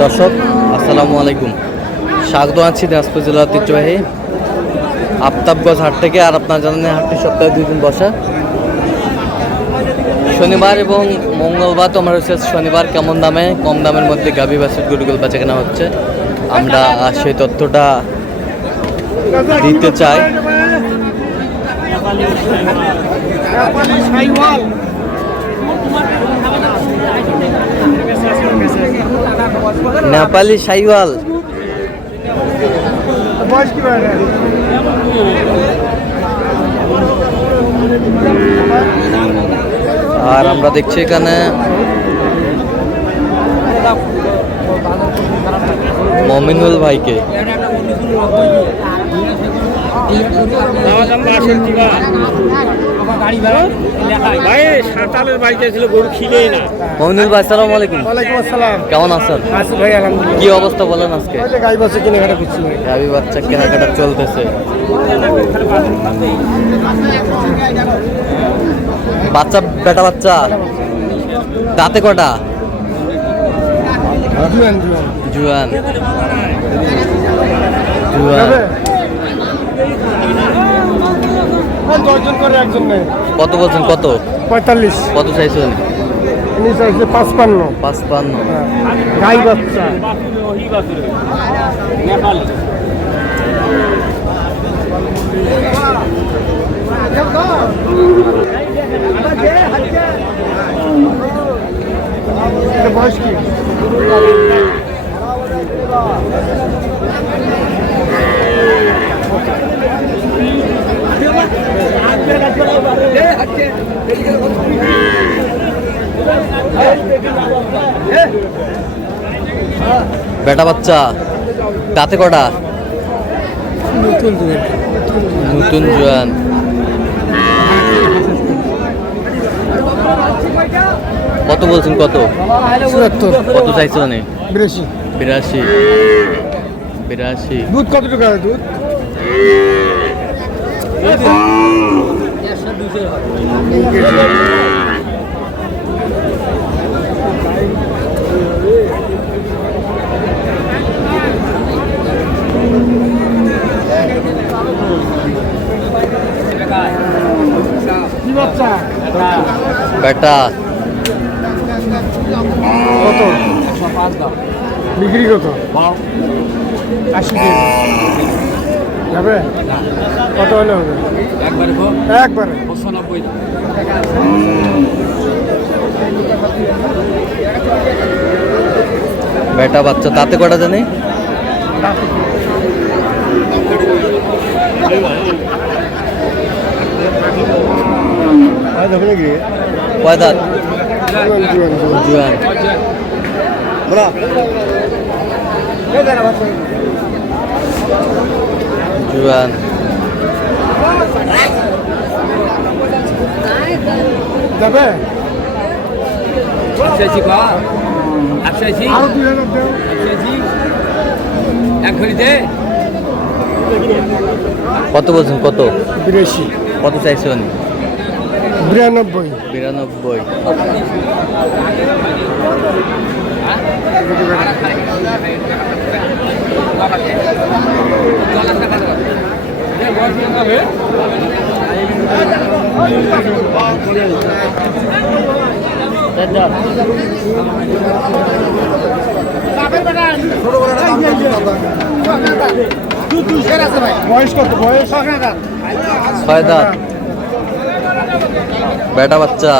দর্শক আসসালামু আলাইকুম, স্বাগত আছি দিনাজপুর জেলার ঐতিহ্যবাহী আফতাবগঞ্জ হাট থেকে। আর আপনারা জানেন হাটটি সপ্তাহে 2 দিন বসে, শনিবার এবং মঙ্গলবার। তো আমরা হচ্ছে শনিবার কেমন দামে কম দামের মধ্যে গাভী বাছুর গরুগুলো বেচা কেনা হচ্ছে, আমরা সেই তথ্যটা দিতে চাই। নেপালি শাইওয়াল আর আমরা দেখছি এখানে মমিনুল ভাইকে। মমিনুল ভাই আসসালামু আলাইকুম। কেমন আছেন? কি অবস্থা বলেন আজকে? গাভী বাচ্চা কেনাকাটা চলতেছে। বাচ্চা বেটা বাচ্চা দাঁতে কটা? জুয়ান জুয়ান। কত বলছেন? কত? 45। কত চাইছেন? 55। 55। গাই বাচ্চা বয়স কি? বেটা বাচ্চা দাঁতে কটা? নতুন জোয়ান। কত বলছেন? কত? 74। কত চাইছো? মানে 82। 82। 82। দুধ কত টাকা? দুধ বেটা কত? বিক্রি কত? 80 যাবে? কত হলে হবে? একবারে 95। বেটা বাচ্চা দাঁতে কটা জানি? কয় দাঁত? জুয়ান। জুয়ান। যাবে? কত বলছেন? কত? 82। কত চাইছেন? 92। 92। বয়স কত? বয়স 6 দাঁত। বেটা বাচ্চা।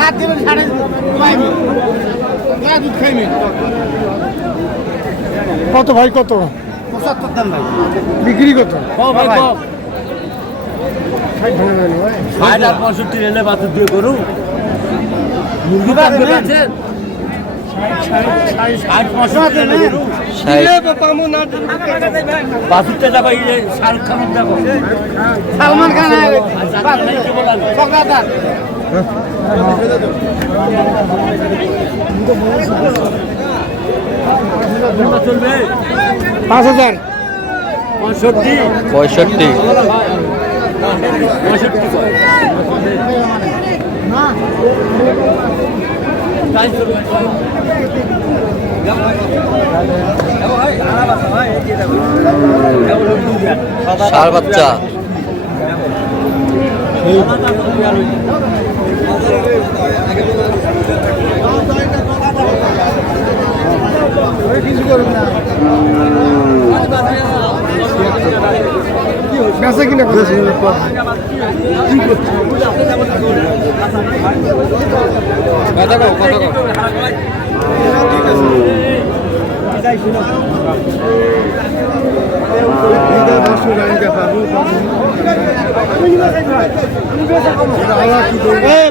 হাত দেবেন কত ভাই? কত? 75 দাম ভাই। বিক্রি কত? ভাই 65 রেলে বাছুর দিয়ে করু। মুরগি পাচ্ছেন 60 যাবো। শাহরুখ খানের যাবো, সালমান খান, চলবে 5000। 65। ষাঁড় বাচ্চা বেচা কিনা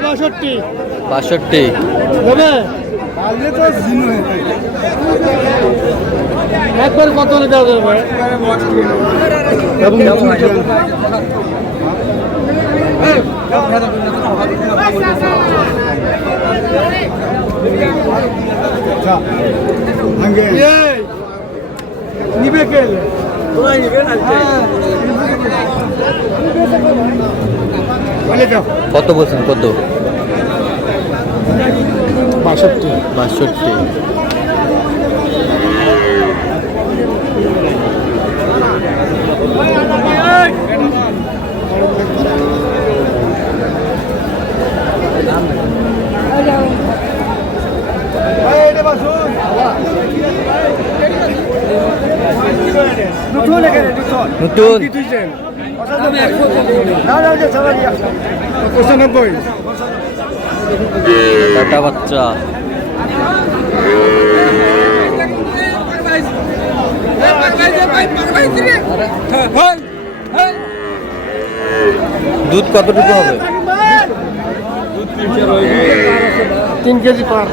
বাষট্টি 62 একবার কত দেওয়া যাবে নিবে কে কত বলছেন? কত? 62 নতুন 95 কাটা বাচ্চা দুধ কতটুকু হবে? 3 কেজি পার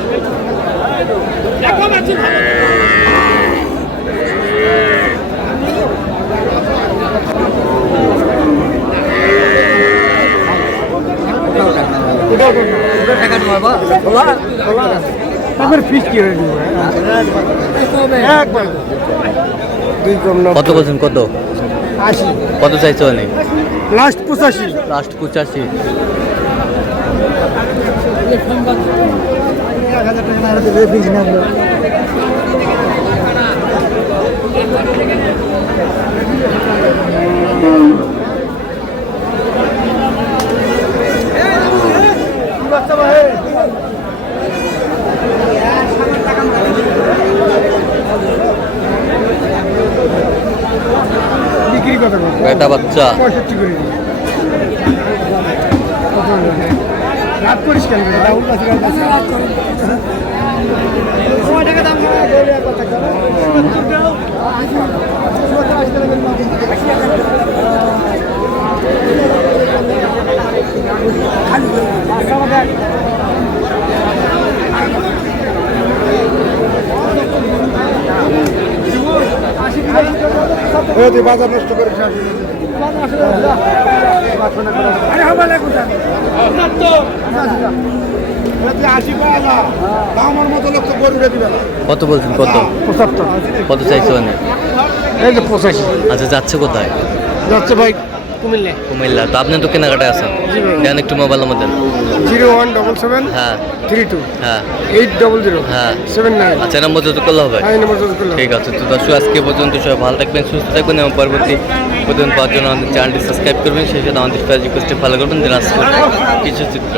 ফিস কি হয়ে কত বলছেন? কত? 80 কত চাইছো অনেক? লাস্ট 85 লাস্ট 85 বিক্রি কত বেটা বাচ্চা 65 করে রাত করিস কেন রাহুল কাছে টাকা দাম বাজার নষ্ট করে আমার মতো লোক তো গরু দিবে কত বলছেন? কত? 75 কত চাইছো অনেক? এই যে 85 আচ্ছা, যাচ্ছে কোথায়? যাচ্ছে ভাই কুমিল্লা কুমিল্লা। তো আপনি তো কেনাকাটায় আছেন, দেন একটু মোবাইল নাম্বার দেন। 0177 হ্যাঁ 32 হ্যাঁ 800 হ্যাঁ 79 আচ্ছা, নাম্বার যত করলে হবে। এই নম্বর যোগাযোগ করলাম। ঠিক আছে। তো দর্শক, আজকে পর্যন্ত সবাই ভালো থাকবেন, সুস্থ থাকবেন এবং পরবর্তী প্রতিদিন পাওয়ার জন্য আমাদের চ্যানেলটি সাবস্ক্রাইব করবেন। সেই সাথে আমাদের ফেসবুক পেজটি ফলো করবেন। দিনাজপুর কিছু চিত্র।